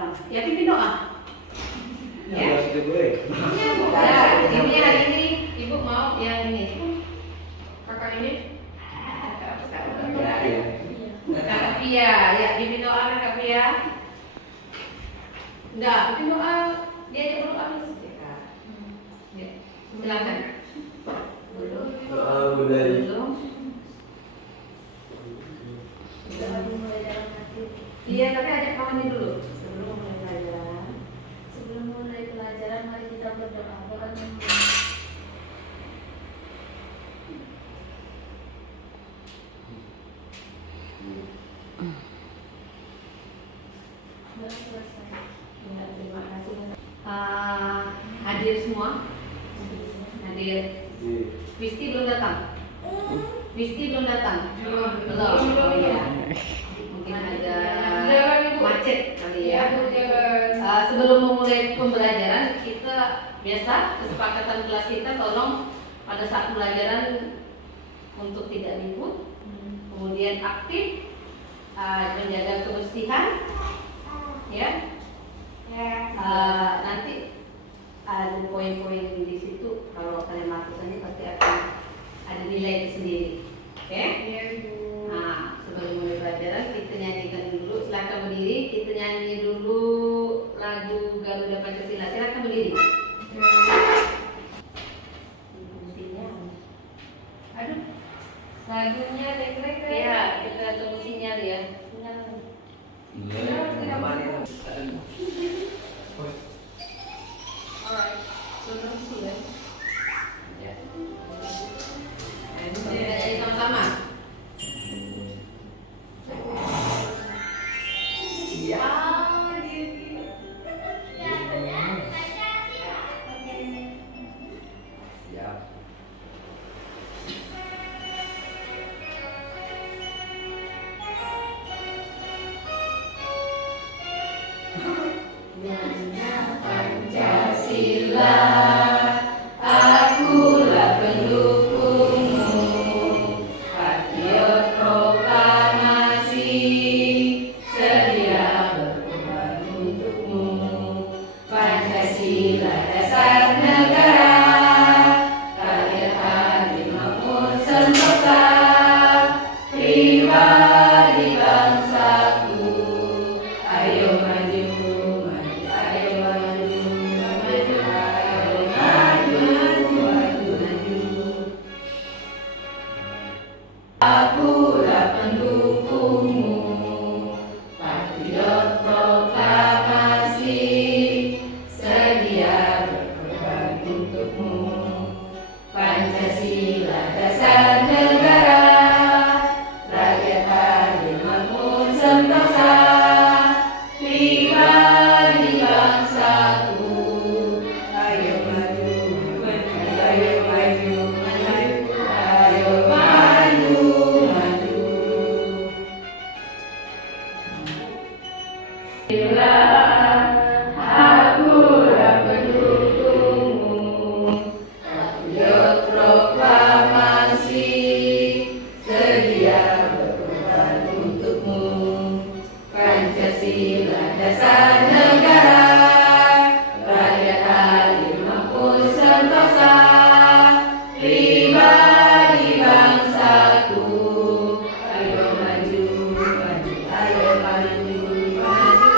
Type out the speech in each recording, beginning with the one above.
depan. Ya pimpin doa. Ya. Sudah boleh. Iya Bu. Ya, ibunya hari ini Ibu mau yang ini. Kakak ini. Kakak Pia, ya pimpin doa Kakak Pia. Enggak, pimpin doa. Dia aja berdoa saja Kak. Ya, silakan. Doa mulai. Iya, tapi ajak kawannya dulu. Sebelum mulai pelajaran, mari kita berdoa. Sudah selesai. Ya, terima kasih. Hadir semua. Hadir. Wisti belum datang. Wisti belum datang. Belum. Oh iya. Mungkin ada macet kali ya. Sebelum memulai pembelajaran, kita biasa kesepakatan kelas kita tolong pada saat pembelajaran untuk tidak ribut, kemudian aktif, menjaga kebersihan, ya. Nanti ada poin-poin di situ. Kalau kalian melakukannya pasti akan ada nilai tersendiri. Oke? Nah, sebelum mulai pelajaran kita nyanyikan dulu. Silakan berdiri. Kita nyanyi dulu lagu Garuda Pancasila. Silakan berdiri. Aduh, Lagunya Dekrek. ya kita tunggu sinyal ya. Alright, tunggu sinyal. Ya. Kita nyanyi sama-sama. Pancasila, akulah pendukungmu, patriot proklamasi, sedia berkorban untukmu. Pancasila dasar negara, rakyat adil makmur sentosa, pribadi bangsaku. Ayo maju, maju, ayo maju, maju, ayo maju, maju, maju. Akulah pendukungmu, patriot proklamasi, sedia berkorban untukmu. Pancasila dasar negara, rakyat adil makmur sentosa, pribadi bangsaku. Ayo maju, maju, ayo maju, maju, ayo maju, maju. Akulah pendukungmu, patriot proklamasi, sedia berkorban untukmu. Pancasila dasar negara, rakyat adil makmur sentosa, pribadi bangsaku. Ayo maju, maju, ayo maju, maju,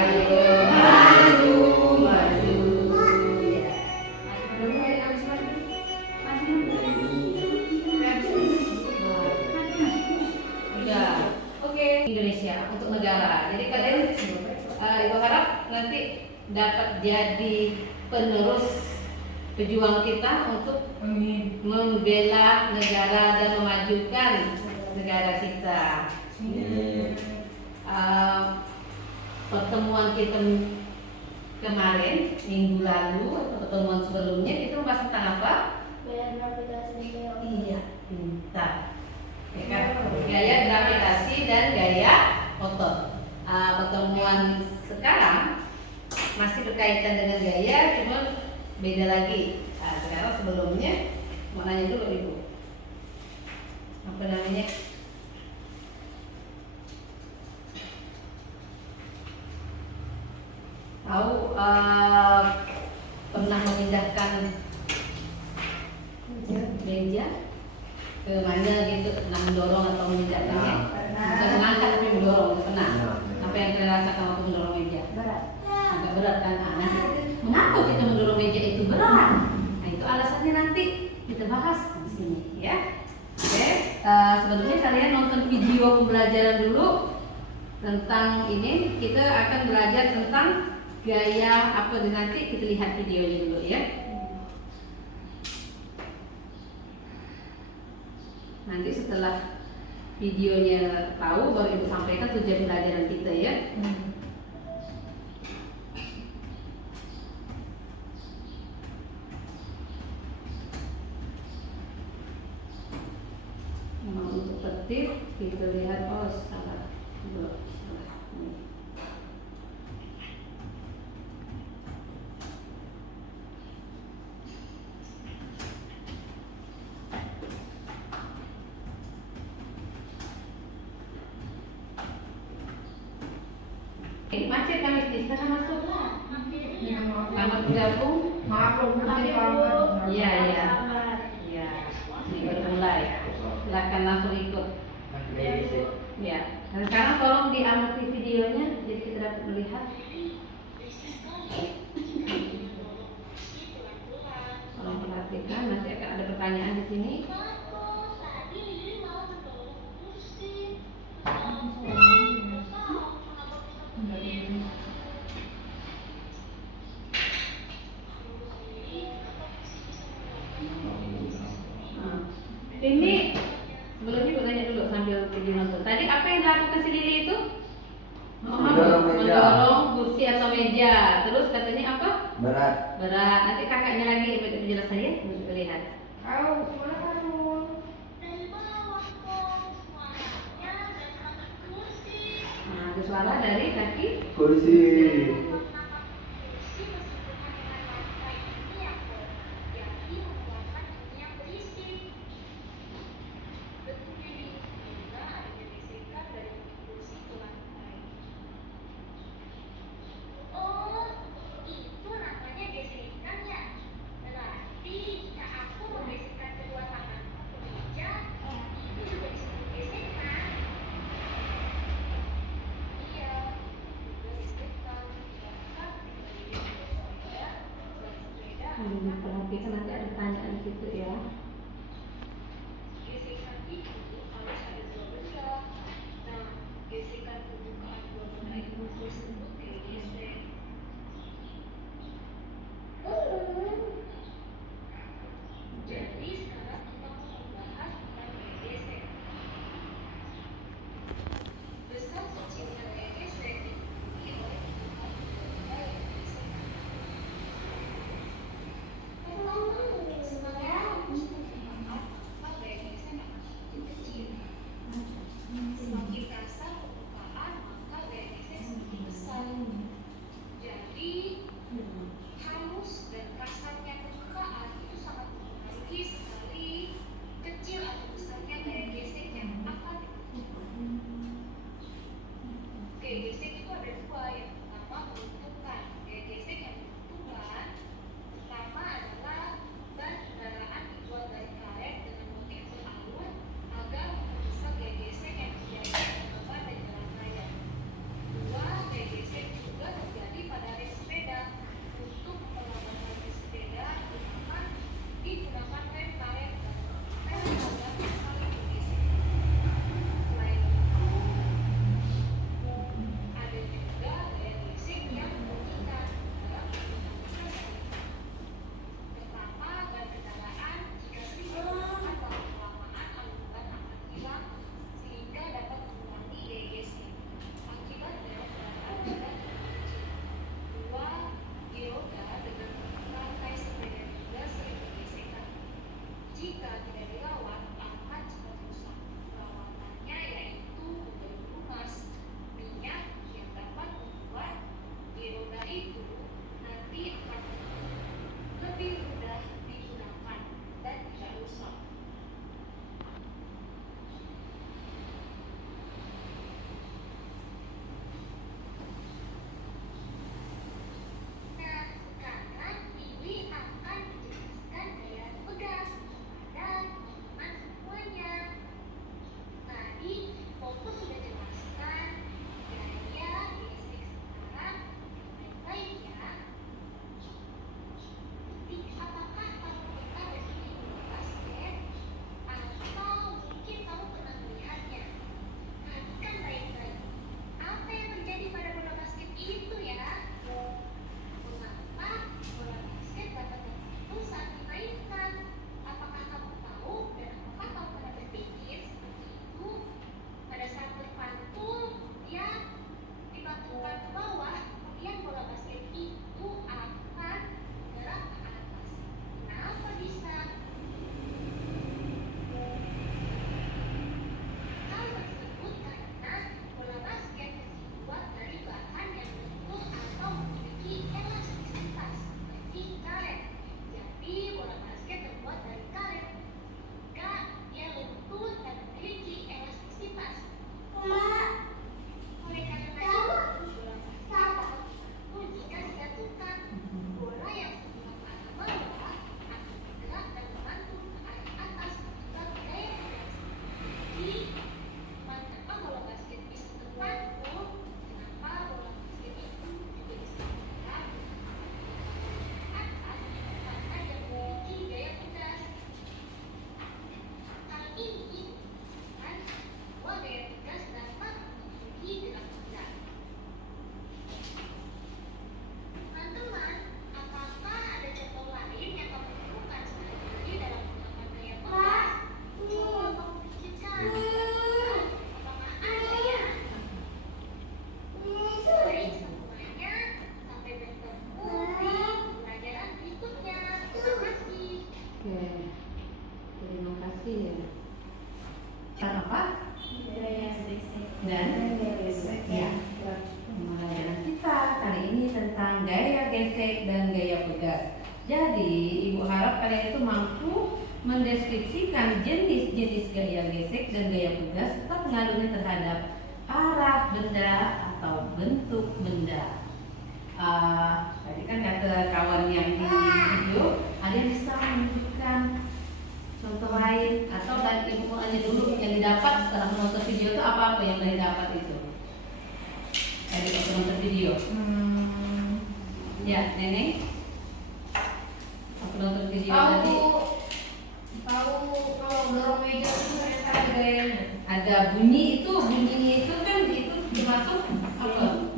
ayo maju, maju. Ya, oke. Indonesia untuk negara. Jadi kalian, Ibu harap nanti dapat jadi penerus pejuang kita untuk membela negara dan memajukan negara kita. Pertemuan kita kemarin minggu lalu atau pertemuan sebelumnya itu membahas tentang apa? Iya, pintar. Ya kan? Gaya gravitasi dan gaya otot. Pertemuan sekarang masih berkaitan dengan gaya, cuma beda lagi. Sekarang sebelumnya mau nanya dulu Ibu, apa namanya? tahu pernah memindahkan meja ke mana gitu, pernah mendorong atau memindahkannya? Bukan mengangkat tapi mendorong, itu pernah. Apa yang kalian rasakan waktu mendorong meja? Berat. Agak berat kan? Nanti mengapa kita mendorong meja itu berat? Nah itu alasannya nanti kita bahas di sini ya. Oke, sebelumnya kalian nonton video pembelajaran dulu tentang ini. Kita akan belajar tentang gaya apa nanti, kita lihat videonya dulu ya. Nanti setelah videonya tahu baru ibu sampaikan tujuan pembelajaran kita ya. Nah, untuk tertib kita lihat, oh salah. Nih. Macet kami di sana masuk. Selamat bergabung. Maaf loh, mungkin kalau Iya, iya. Iya. Ini baru mulai. Silakan langsung ikut. Ya. Dan sekarang tolong diamati videonya jadi kita dapat melihat. Tolong perhatikan, nanti akan ada pertanyaan di sini. Ini sebelumnya gue tanya dulu sambil video nonton. Tadi apa yang dilakukan si Lili itu? Mendorong kursi atau meja. Terus katanya apa? Berat. Berat. Nanti kakaknya lagi penjelasan ya, kita lihat. Au, mana kamu? Nah, itu suara dari kaki. Kursi. Perhatikan nanti ada pertanyaan di situ ya. gesek, dan gaya pegas. Jadi, Ibu harap kalian itu mampu mendeskripsikan jenis-jenis gaya gesek dan gaya pegas serta pengaruhnya terhadap arah benda atau bentuk benda. Tadi kan kata kawan yang di video, ada yang bisa menunjukkan contoh lain atau tadi Ibu mau tanya dulu yang didapat setelah menonton video itu apa yang didapat itu? Tadi waktu nonton video. Ya, Nenek. Waktu nonton video tadi. Tahu kalau dorong meja itu ternyata ada gayanya. Ada bunyinya itu kan itu termasuk apa?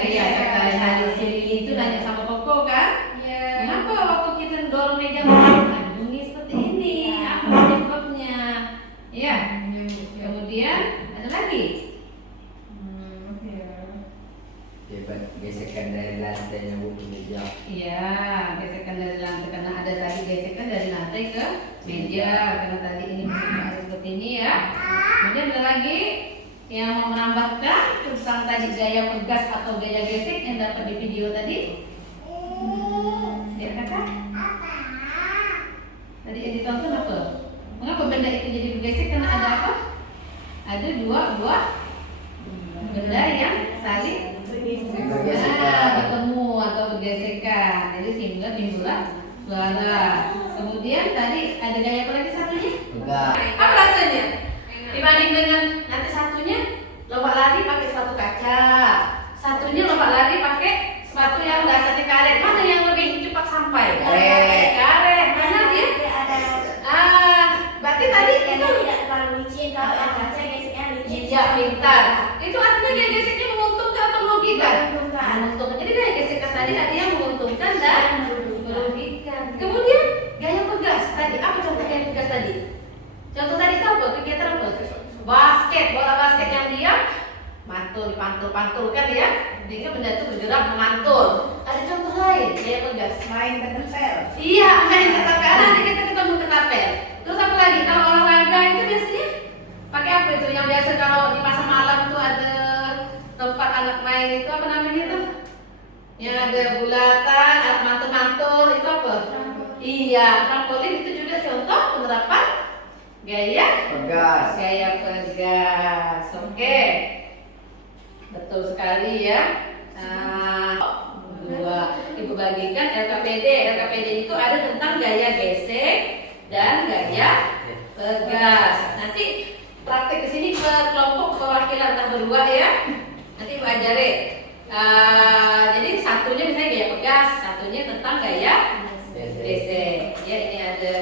Iya, kata tadi Siri itu nanya sama Koko kan? Iya. Kenapa waktu kita dorong meja ada bunyi seperti ini? Apa penyebabnya? Ya. Kemudian ada lagi. Gesekan dari lantai nyambung ke meja. Iya, gesekan dari lantai karena ada tadi gesekan dari lantai ke meja karena tadi ini ada seperti ini ya. Kemudian ada lagi yang mau menambahkan tentang tadi gaya pegas atau gaya gesek yang dapat di video tadi. Ya kakak? Tadi yang ditonton apa? Mengapa benda itu jadi bergesek? Karena ada apa? Ada dua benda yang saling bertemu atau bergesekan. Jadi sehingga timbullah suara. Kemudian tadi ada gaya apa lagi satunya? Enggak. Apa rasanya? Dibanding dengan nanti satunya lompat lari pakai sepatu kaca, satunya lompat lari pakai sepatu yang dasarnya karet. Mana yang lebih cepat sampai? Karet. Mana dia? Berarti tadi itu tidak terlalu licin, kalau yang kaca geseknya licin. iya, pintar. Itu artinya gaya geseknya menguntungkan atau merugikan? Menguntungkan. Jadi gaya geseknya tadi ada yang menguntungkan dan merugikan. Kemudian gaya pegas tadi, apa contoh gaya pegas tadi? Contoh tadi itu apa? Kegiatan apa? Basket, bola basket yang dia dipantul-pantulkan ya, sehingga benda itu bergerak memantul. Ada contoh lain gaya pegas? Main ketempel. Iya, main ketapel. Nanti kita ketemu ketapel. Terus apa lagi? Kalau olahraga itu biasanya pakai apa itu? Yang biasa kalau di pasar malam itu ada tempat anak main itu apa namanya itu? Yang ada bulatan, ada mantul-mantul itu apa? Iya, trampolin itu juga contoh penerapan gaya Pegas. Gaya pegas. Oke. Betul sekali ya. Ibu bagikan LKPD. LKPD itu ada tentang gaya gesek dan gaya pegas. Nanti praktek di sini ke kelompok perwakilan tahap 2 ya. Nanti Ibu ajarin. Jadi satunya misalnya gaya pegas, satunya tentang gaya gesek. Ya, ini ada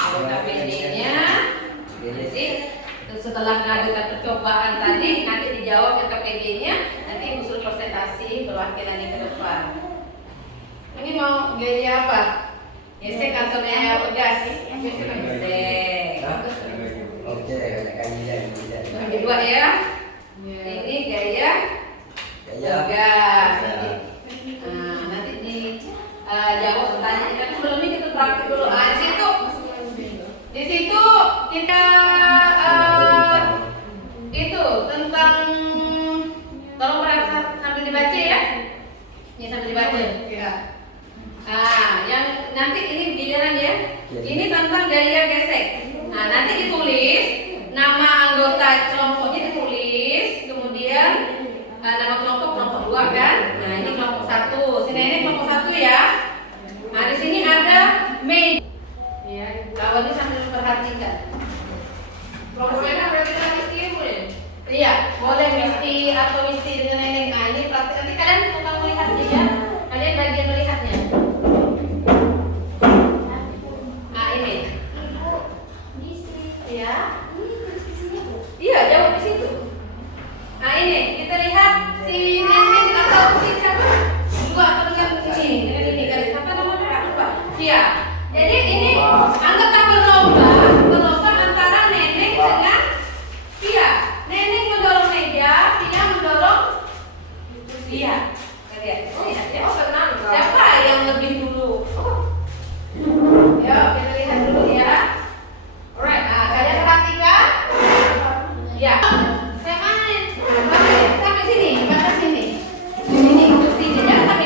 LKPD-nya. Nanti setelah mengajukan percobaan tadi, nanti dijawab LKPD-nya. Nanti Ibu suruh presentasi perwakilannya ke depan. Ini mau gaya apa? Gesek atau gaya pegas? Gesek. Oke, kan Bagi dua ya. Ini gaya pegas. Nanti dijawab pertanyaan. Tapi sebelumnya kita praktik dulu. Di situ kita itu tentang, tolong perhatikan sambil dibaca ya. Ini sambil dibaca. Ya. Yang nanti ini giliran ya. Ini tentang gaya gesek. Nanti ditulis nama anggota kelompoknya ditulis, kemudian nama kelompok 2 kan. Nah, ini kelompok 1. Sini ini kelompok 1 ya. Nah, di sini ada meja. Ya, kawannya sambil perhatikan. Kelompoknya berarti kita mesti boleh. Iya, boleh Misti atau Misti dengan Neneng. Nah, ini praktik. Nanti kalian tentang melihatnya ya. Kalian bagian melihatnya. Nah, ini. Ibu, di sini. Iya. Ini posisinya Bu. Iya, jawab di situ. Nah, ini kita lihat si Neneng atau si siapa? Juga atau dengan ini. Ini kali siapa namanya? Aku lupa. Iya. Jadi ini anggaplah berlomba antara Neneng dengan Tia. Neneng mendorong meja, Tia mendorong Tia. Lihat ya. Siapa yang lebih dulu? Yuk kita lihat dulu ya. Alright, kalian perhatikan. Ya. Saya main. Sampai sini, batas sini. Sini, jangan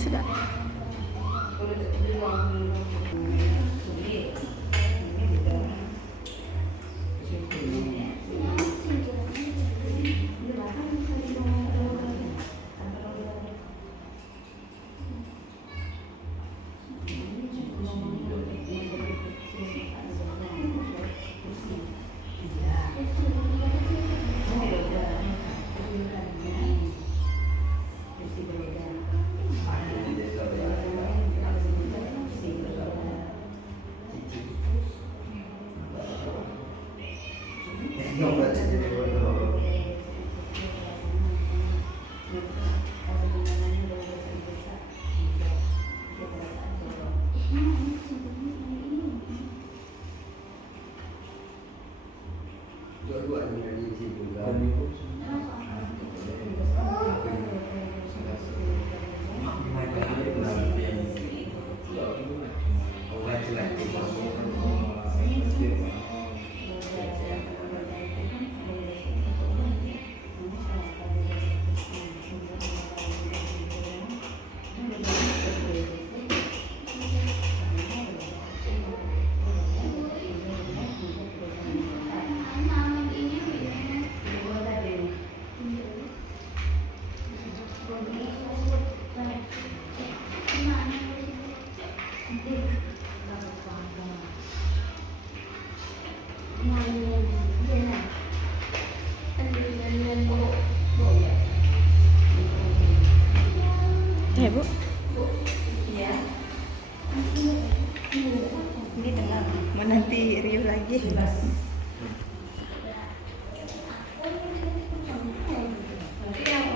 sudah. Dua-duanya di situ kan. Bu. Iya. Ini tenang, mau nanti review lagi. Nanti yang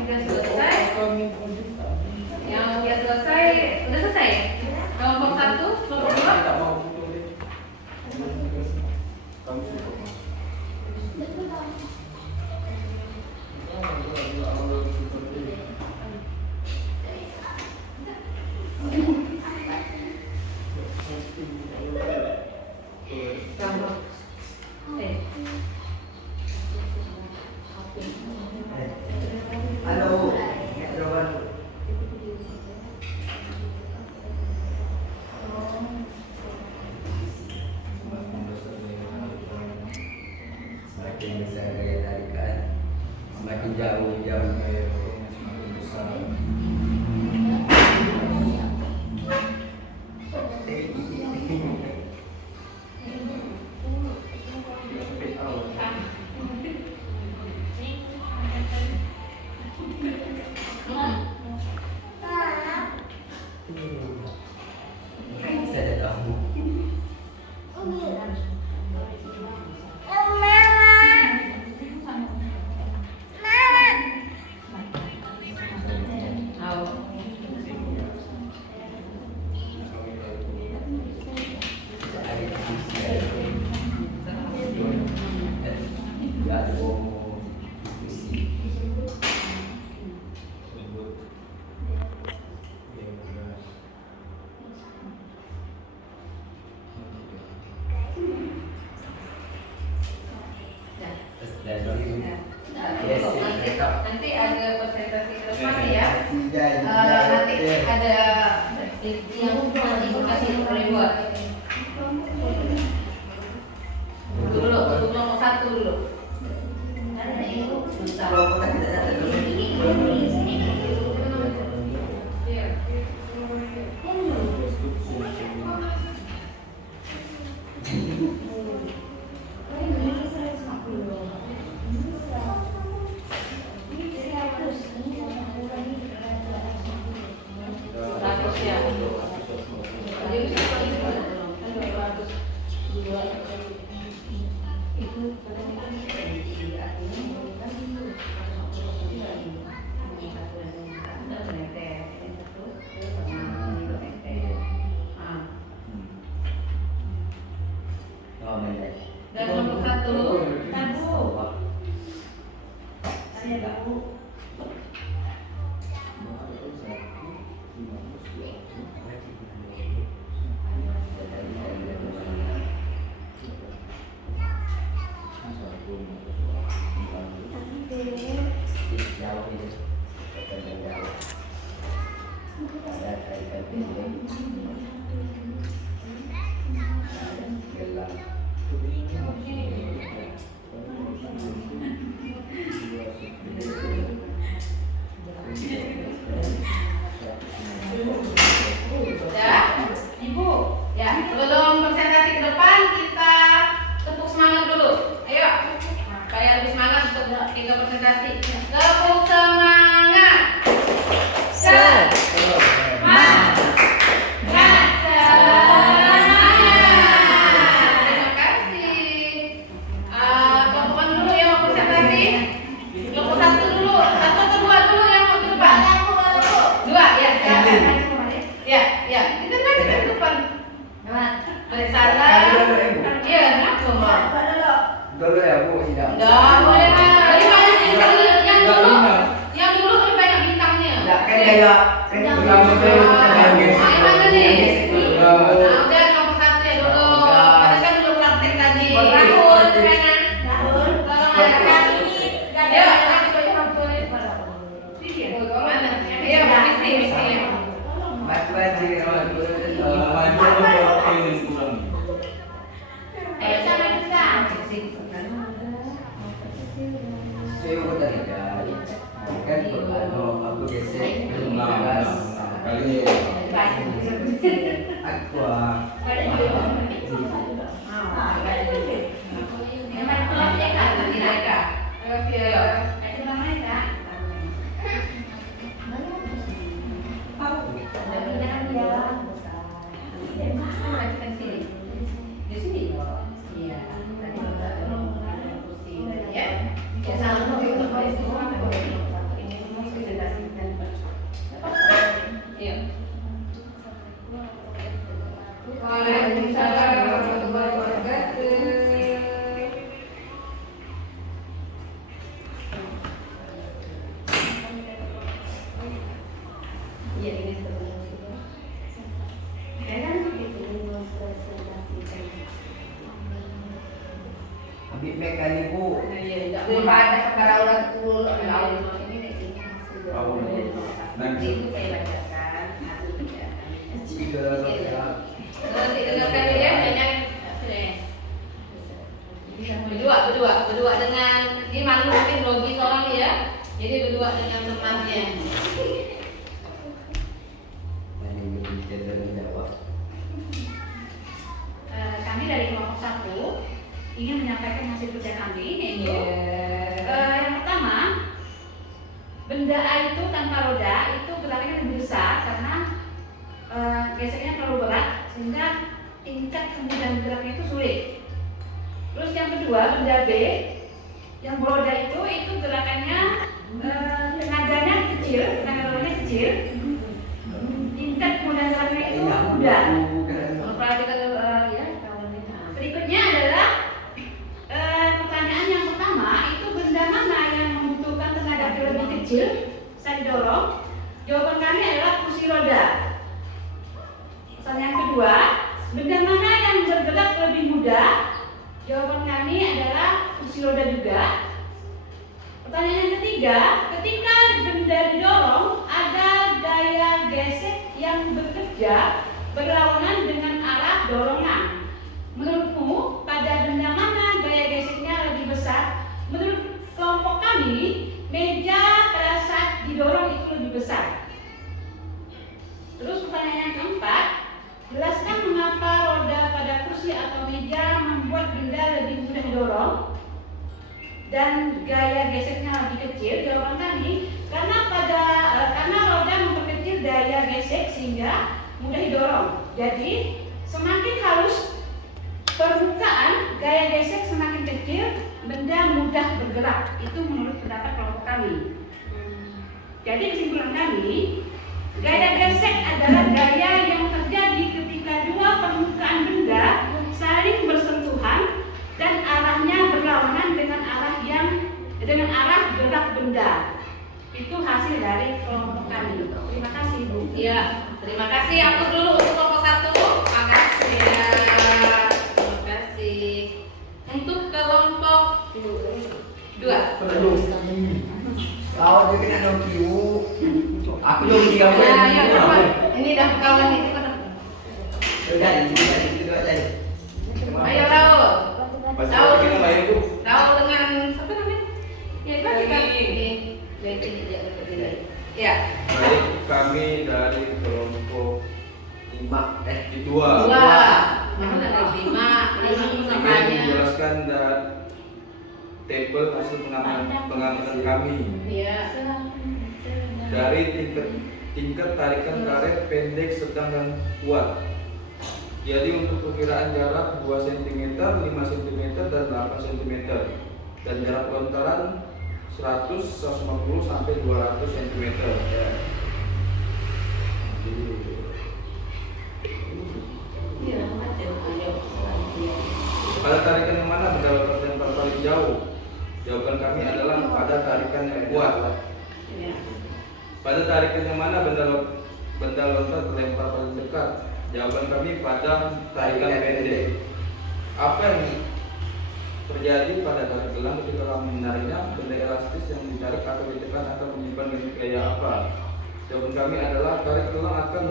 udah selesai, udah selesai. Kelompok 1, kelompok 2. Halo, Rowan. Semakin besar gaya tarikan, semakin jauh gaya semakin besar. Saya tahu. Nanti ada presentasi ke depan ya. Nanti ada yang ibu kasih reward. Dulu, nomor 1 dulu. Ada tarikan pendek. Gelang. Ya, Ibu. Ya, sebelum presentasi ke depan kita tepuk semangat dulu. Ayo, supaya lebih semangat untuk tiga presentasi. Tepuk semangat. Semangat. Terima kasih. Kelompok dulu yang mau presentasi. Kelompok satu dulu, satu atau dua dulu yang mau ke depan. Dua, ya. Silakan. Ya, ya. Kita kan ke depan. Salah. Iya, aku mau. Dulu ya Bu, tidak. Enggak boleh. Lebih banyak bintangnya. Yang dulu lebih banyak bintangnya. Enggak kan gaya kan ulama saya Mana nih? Udah. Udah kelompok satu ya dulu. Kita kan belum praktek tadi. Tahun, kan? Ya, mana? Iya, mesti. Baca-baca Ayo sama kita. saya udah tadi kan kalau aku gesek kali aku Waalaikumsalam warahmatullahi wabarakatuh. habis mekanik Bu. Daripada kepada orang tua Nanti itu saya bacakan hasilnya. Ciga Nanti dengarkan ya banyak. Berdua dengan ini malu mungkin grogi soalnya ya. Jadi berdua dengan temannya. Kami dari kelompok 1 ingin menyampaikan hasil kerja kami, yaitu yang pertama, benda A itu tanpa roda itu gerakannya lebih besar karena geseknya terlalu berat sehingga tingkat kemudahan geraknya itu sulit. Terus yang kedua, benda B yang beroda itu gerakannya tenaganya kecil, tenaga rodanya kecil, tingkat kemudahan geraknya itu mudah. Berikutnya adalah pertanyaan yang pertama, itu benda mana yang membutuhkan tenaga lebih kecil saat didorong? Jawaban kami adalah kursi roda. Pertanyaan kedua, benda mana yang bergerak lebih mudah? Jawaban kami adalah kursi roda juga. Pertanyaan yang ketiga, ketika benda didorong, ada gaya gesek yang bekerja berlawanan dengan arah dorongan. Menurutmu, pada benda mana gaya geseknya lebih besar? Menurut kelompok kami, meja pada saat didorong itu lebih besar. Terus pertanyaan yang keempat, jelaskan mengapa roda pada kursi atau meja membuat benda lebih mudah didorong dan gaya geseknya lebih kecil. Jawaban kami, karena roda memperkecil daya gesek sehingga mudah didorong. Jadi semakin halus permukaan, gaya gesek semakin kecil, benda mudah bergerak. Itu menurut pendapat kelompok kami. Jadi kesimpulan kami, gaya gesek adalah gaya yang terjadi ketika dua permukaan benda saling bersentuhan dan arahnya berlawanan dengan arah gerak benda. Itu hasil dari kelompok kami. Terima kasih, Bu. Iya, terima kasih. Atur dulu untuk kelompok 1. Makasih ya. Terima kasih. Untuk kelompok 2. Kau dia kena doki Bu. Aku doki kamu. Ya, yang kedua Ayo Raul. Pasti Tahu. bikin apa ya Bu? Raul dengan siapa namanya? Ya itu kita ini. Ya. Baik, kami dari kelompok 5 dua. Mana ada 5? Ini Ingin namanya. menjelaskan dan tabel hasil pengamatan kami Iya. dari tingkat tarikan karet pendek, sedang dan kuat. Jadi untuk perkiraan jarak 2 cm, 5 cm dan 8 cm dan jarak lontaran 100, 150 sampai 200 cm. Iya, macam ayo. Pada tarikan yang mana benda lontar lempar paling jauh? Jawaban kami adalah pada tarikan yang kuat. Iya. Pada tarikan yang mana benda lontar terlempar paling dekat? Jawaban kami pada tarikan pendek. Apa yang terjadi pada tarik gelang ketika kami menariknya? Benda elastis yang ditarik atau ditekan akan menyimpan dengan gaya apa? Jawaban kami adalah tarik gelang akan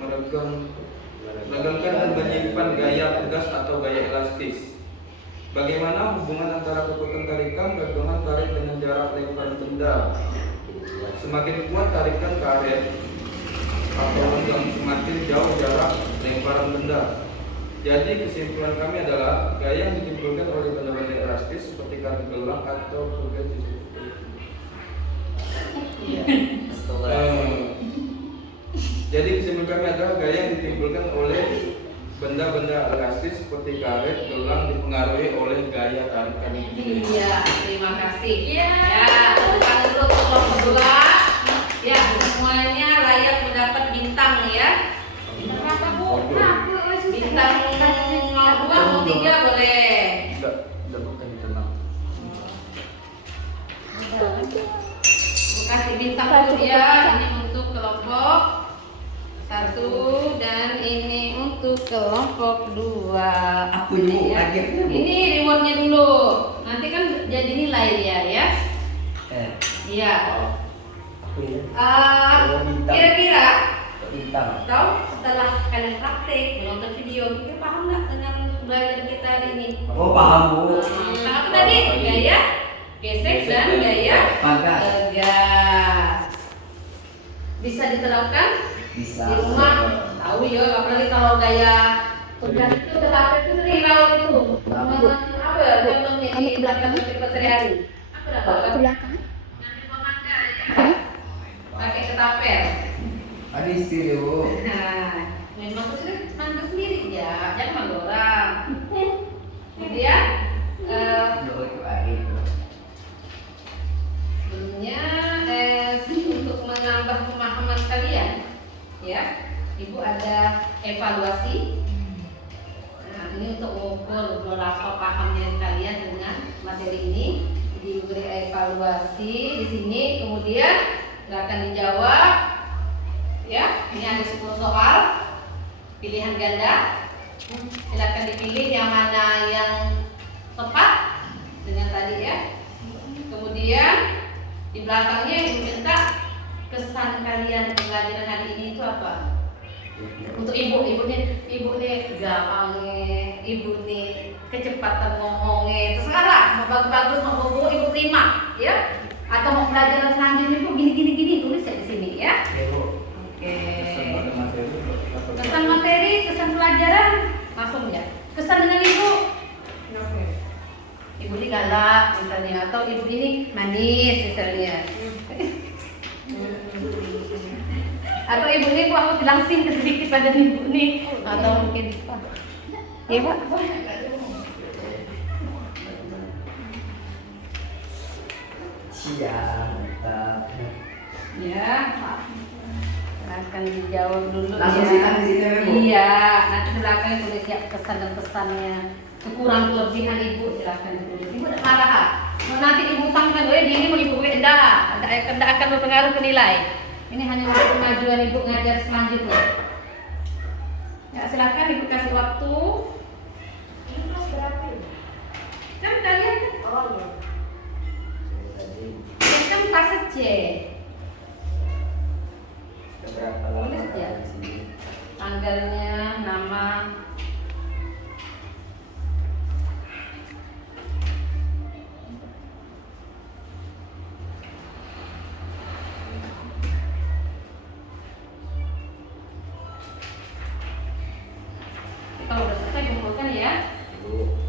meregangkan dan menyimpan gaya tegas atau gaya elastis. Bagaimana hubungan antara kekuatan tarikan gantungan tarik dengan jarak lemparan benda? Semakin kuat tarikan karet atau lenggang, semakin jauh jarak lemparan benda. Jadi kesimpulan kami adalah gaya yang ditimbulkan oleh benda-benda elastis seperti karet gelang atau bagian jadi kesimpulan kami adalah gaya yang ditimbulkan oleh benda-benda elastis seperti karet gelang dipengaruhi oleh gaya tarikan itu sendiri. Iya, terima kasih. Ya, tepuk tangan dulu untuk kelompok kedua. Ya, semuanya layak mendapat bintang ya. Berapa Bu? Berapa? Bintang mau 2 mau 3 boleh. Tidak bukan tenang. Kasih bintang dulu ya. Ini untuk kelompok 1 dan ini untuk kelompok 2. Aku dulu, Ya. akhirnya, Bu. Ini rewardnya dulu. Nanti kan jadi nilai dia ya. Iya. Aku ya. Bintang. Kira-kira Bintang. tahu setelah kalian praktek menonton video, kita paham nggak dengan belajar kita hari ini? Oh, paham Bu. Nah, apa tadi? Gaya gesek dan gaya Pagas. tegas. Bisa diterapkan Bisa. di rumah? Tahu ya, apalagi kalau gaya tegas itu tetap itu sering rawat itu. Apa ya? Contohnya di belakang kita sehari-hari. Apa? Ke belakang. Pakai ketapel. Ada istri Bu. Nah, memang itu mangga sendiri ya, jangan mangga orang. Kemudian sebelumnya untuk menambah pemahaman kalian, ya, Ibu ada evaluasi. Nah, ini untuk mengukur berapa pahamnya kalian dengan materi ini. Diberi evaluasi di sini, kemudian akan dijawab. Ya, ini ada 10 soal pilihan ganda. Silakan dipilih yang mana yang tepat dengan tadi ya. Kemudian di belakangnya Ibu minta kesan kalian pembelajaran hari ini itu apa? Untuk ibu nih gampangnya, ibu nih kecepatan ngomongnya, terserah mau bagus-bagus mau bobo ibu terima ya. Atau mau pelajaran selanjutnya ibu gini tulis ya di sini ya. Oke. Kesan materi, kesan pelajaran langsung ya. Kesan dengan ibu. Ibu ini galak misalnya, atau ibu ini manis misalnya. Atau ibu ini kok aku langsing sedikit pada ibu ini, atau mungkin iya Pak. Siap. Ya, Pak. Akan dijawab dulu Langsung ya. sikat di sini, Bu? Iya, nanti belakangnya tulis ya kesan dan pesannya. Kekurangan kelebihan ibu silakan ditulis. Ibu tidak marah. Nanti ibu tangkan, ini mau ibu enggak akan berpengaruh ke nilai. Ini hanya untuk kemajuan ibu ngajar selanjutnya. Ya, silakan ibu kasih waktu. Ini kelas berapa ya? Kan kalian kan kelas C. Berapa lama? Ini tanggalnya, nama. Kalau udah selesai kumpulkan ya. Bu.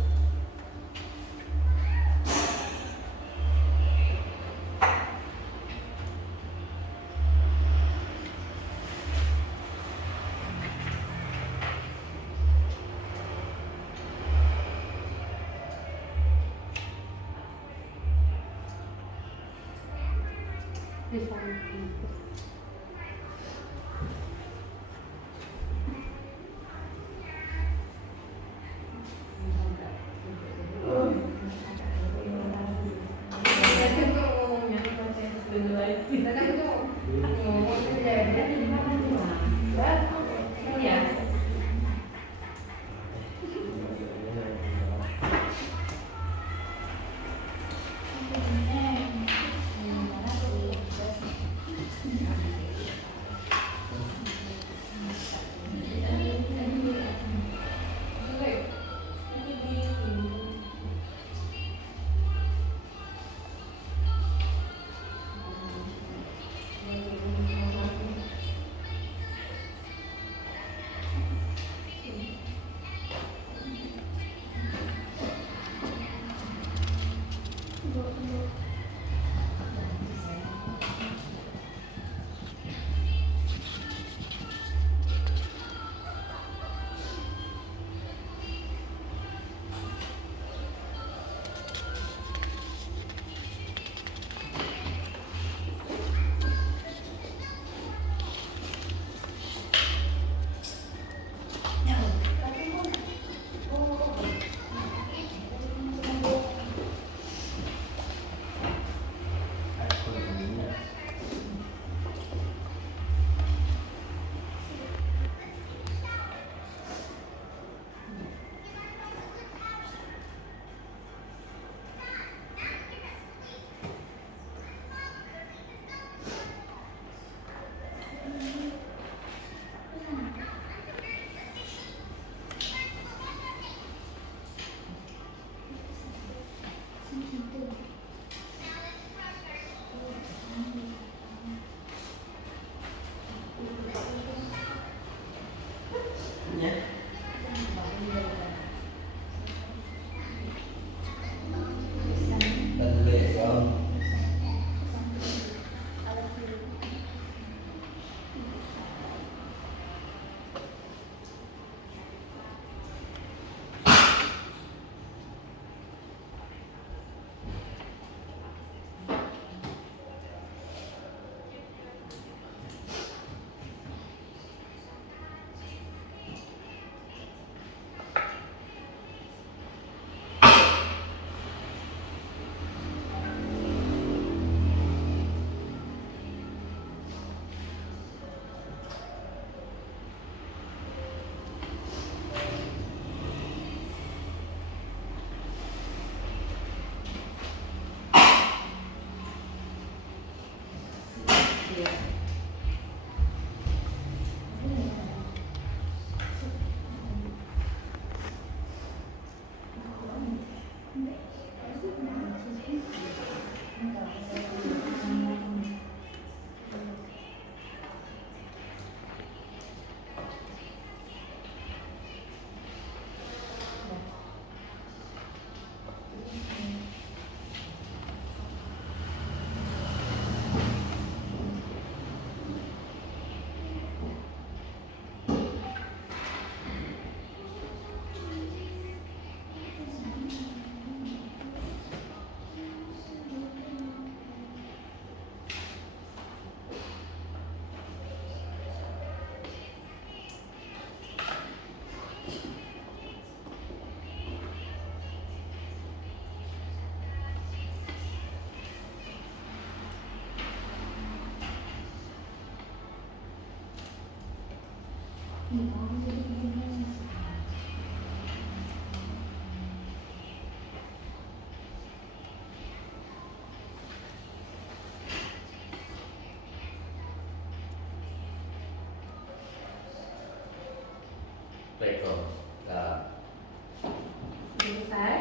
Selesai?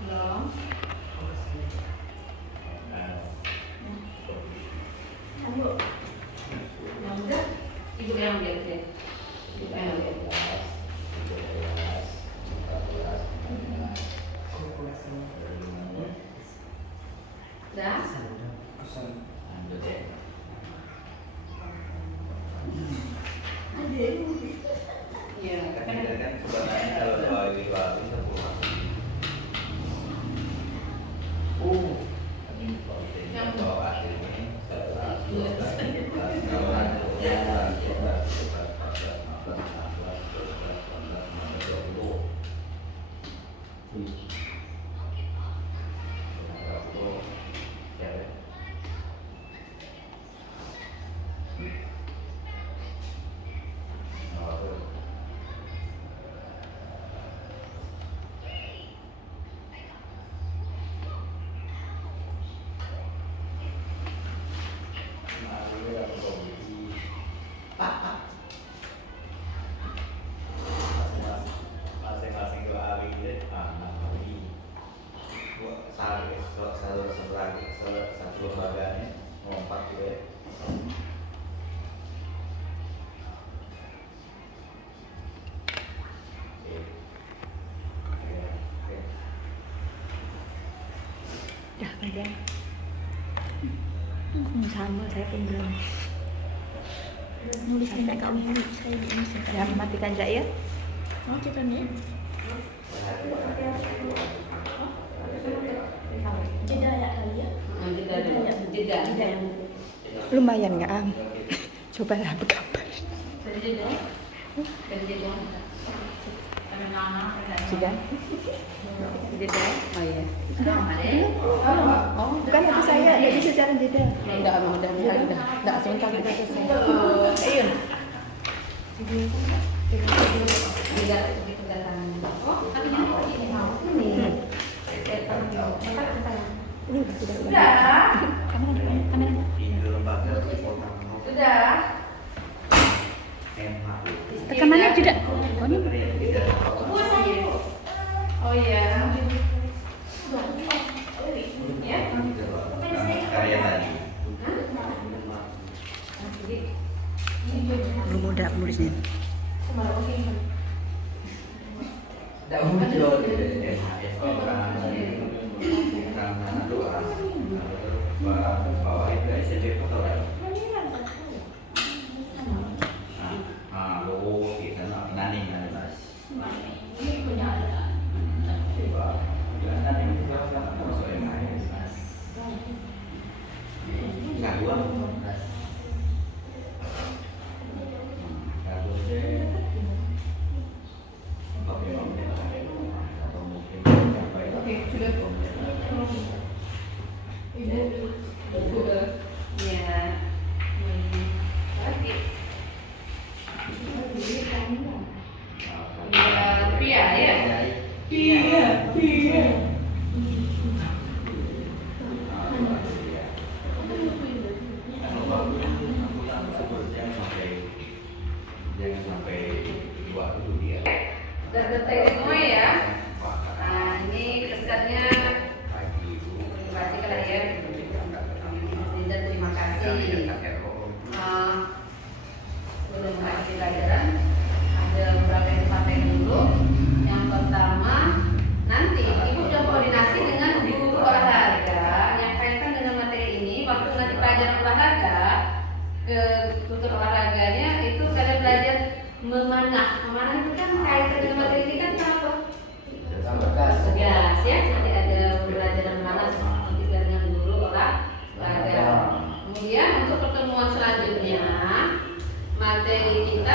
Belum. Yang udah, ibu yang lihat deh. Ibu yang lihat. Udah? Iya. Kan sebenarnya kalau soal dikeluarin yang bawa ini masing-masing doa ini satu lembaganya ngompat gue. Dah aja. Sama saya pun belum. Nulis sampai kamu saya di ini. Ya matikan aja ya. Oh kita nih. Jeda ya kali ya. Jeda. Lumayan nggak am? Cobalah berkabar. Jeda. Sudah. Jeda. Oh iya. Oh, bukan itu saya, nggak bisa cara jeda. Enggak, udah. Enggak sebentar kita selesai. Ayo. Tidak begitu datang. Oh, katanya ini mau. Ini. Ini sudah. Sudah. Kamera. Ini lembaga Sudah. Rekamannya tidak. Oh ini. Oh iya. Ya. karya tadi. Belum mudah nulisnya. Tidak muncul. Karena doa bahwa itu SMP foto kan. Kita nani mas. Jangan sampai dua itu dia. Udah detek semua ya. Nah, ini kesannya pasti kalian. Linda terima kasih. Udah mengasih pelajaran. Ada beberapa yang dipakai dulu. Yang pertama, nanti ibu udah koordinasi dengan guru olahraga yang kaitan dengan materi ini. Waktu nanti pelajaran olahraga ke tutor olahraganya itu kalian belajar memanah. Memanah itu kan kaitan dengan materi ini kan apa? Tegas ya. Nanti ada pelajaran memanah nanti dengan guru olahraga. Kemudian untuk pertemuan selanjutnya materi kita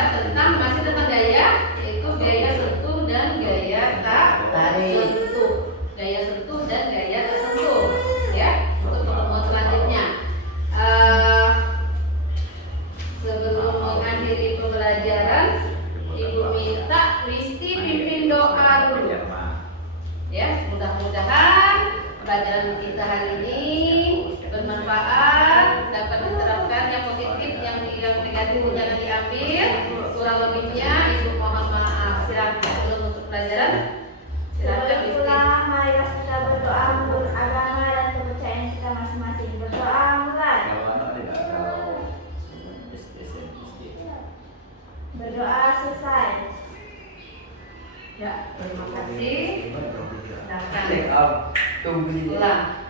masih tentang gaya, yaitu gaya sentuh dan gaya sentuh. Gaya sentuh dan gaya tersentuh ya. Untuk pertemuan selanjutnya. Sebelum mengakhiri pembelajaran, Ibu minta Risti pimpin doa dulu. Ya, mudah-mudahan pelajaran kita hari ini bermanfaat, dapat diterapkan yang positif, yang negatif jangan diambil. kurang lebihnya Ibu mohon maaf. Silakan untuk pelajaran. Silakan Sebelum Isti. pulang, marilah kita berdoa menurut agama dan kepercayaan kita masing-masing. Berdoa mulai. Kalau anak tidak kalau SD. Berdoa selesai. Ya, terima kasih. Check Silakan up. Tunggu sini. ulang.